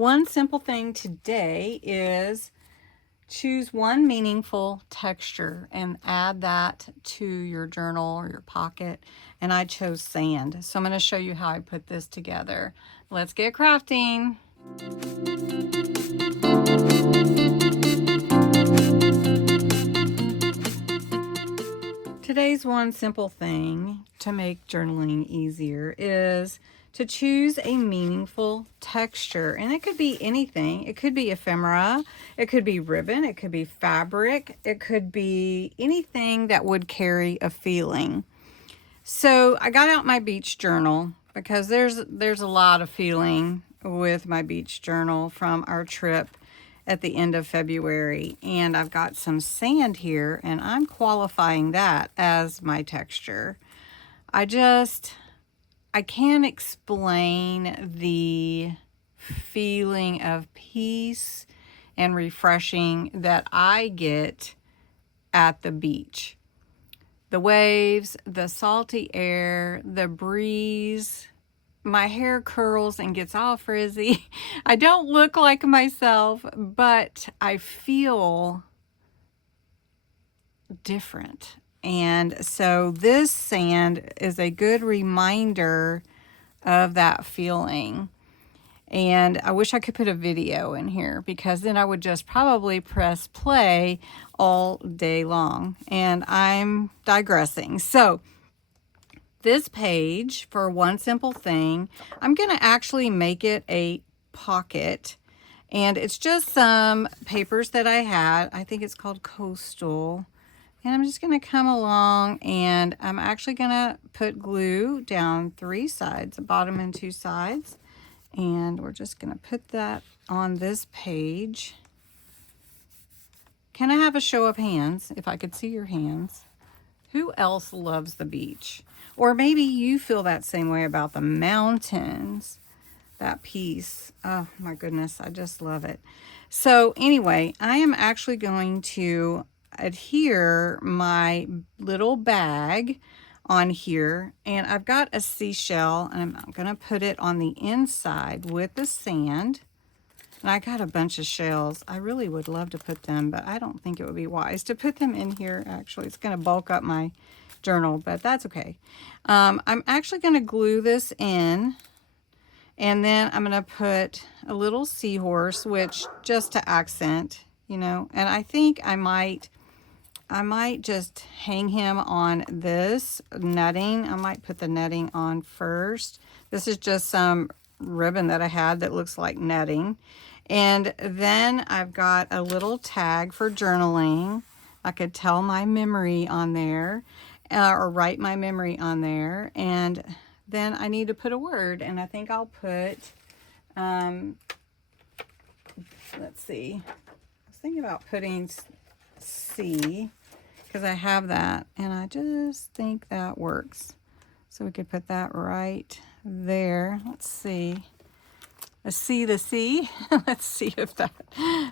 One simple thing today is choose one meaningful texture and add that to your journal or your pocket. And I chose sand. So I'm going to show you how I put this together. Let's get crafting. Today's one simple thing to make journaling easier is to choose a meaningful texture. And it could be anything. It could be ephemera, it could be ribbon, it could be fabric, it could be anything that would carry a feeling. So I got out my beach journal because there's a lot of feeling with my beach journal from our trip at the end of February, and I've got some sand here and I'm qualifying that as my texture. I can't explain the feeling of peace and refreshing that I get at the beach. The waves, the salty air, the breeze. My hair curls and gets all frizzy. I don't look like myself, but I feel different. And so this sand is a good reminder of that feeling. And I wish I could put a video in here because then I would just probably press play all day long. And I'm digressing. So this page, for one simple thing, I'm going to actually make it a pocket. And it's just some papers that I had. I think it's called Coastal. And I'm just going to come along and I'm actually going to put glue down 3 sides, the bottom and 2 sides. And we're just going to put that on this page. Can I have a show of hands, if I could see your hands? Who else loves the beach? Or maybe you feel that same way about the mountains, that peace. Oh my goodness, I just love it. So anyway, I am actually going to adhere my little bag on here, and I've got a seashell, and I'm going to put it on the inside with the sand. And I got a bunch of shells. I really would love to put them, but I don't think it would be wise to put them in here. Actually, it's going to bulk up my journal, but that's okay. I'm actually going to glue this in, and then I'm going to put a little seahorse, which just to accent, you know, and I think I might just hang him on this netting. I might put the netting on first. This is just some ribbon that I had that looks like netting. And then I've got a little tag for journaling. I could tell my memory on there, or write my memory on there. And then I need to put a word, and I think I'll put, let's see. I was thinking about putting C, because I have that, and I just think that works. So we could put that right there. Let's see. A C to C. Let's see if that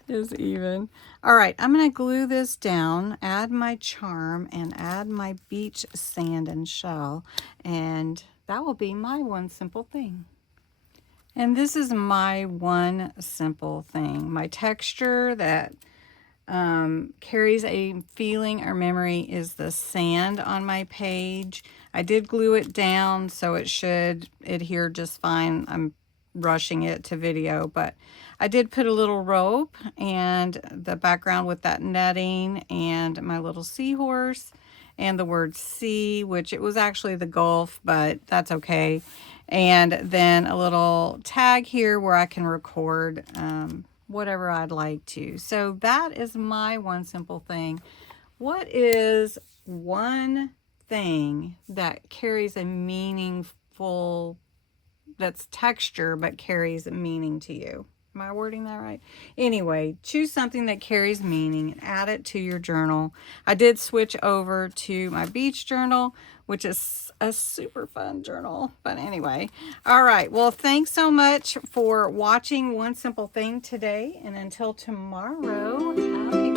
is even. All right, I'm going to glue this down, add my charm, and add my beach sand and shell, and that will be my one simple thing. And this is my one simple thing. My texture that carries a feeling or memory is the sand on my page. I did glue it down, so it should adhere just fine. I'm rushing it to video, but I did put a little rope and the background with that netting and my little seahorse and the word sea, which it was actually the Gulf, but that's okay. And then a little tag here where I can record whatever I'd like to. So that is my one simple thing. What is one thing that carries a meaningful, that's texture, but carries meaning to you? Am I wording that right? Anyway, choose something that carries meaning and add it to your journal. I did switch over to my beach journal, which is a super fun journal. But anyway, all right. Well, thanks so much for watching One Simple Thing today. And until tomorrow, happy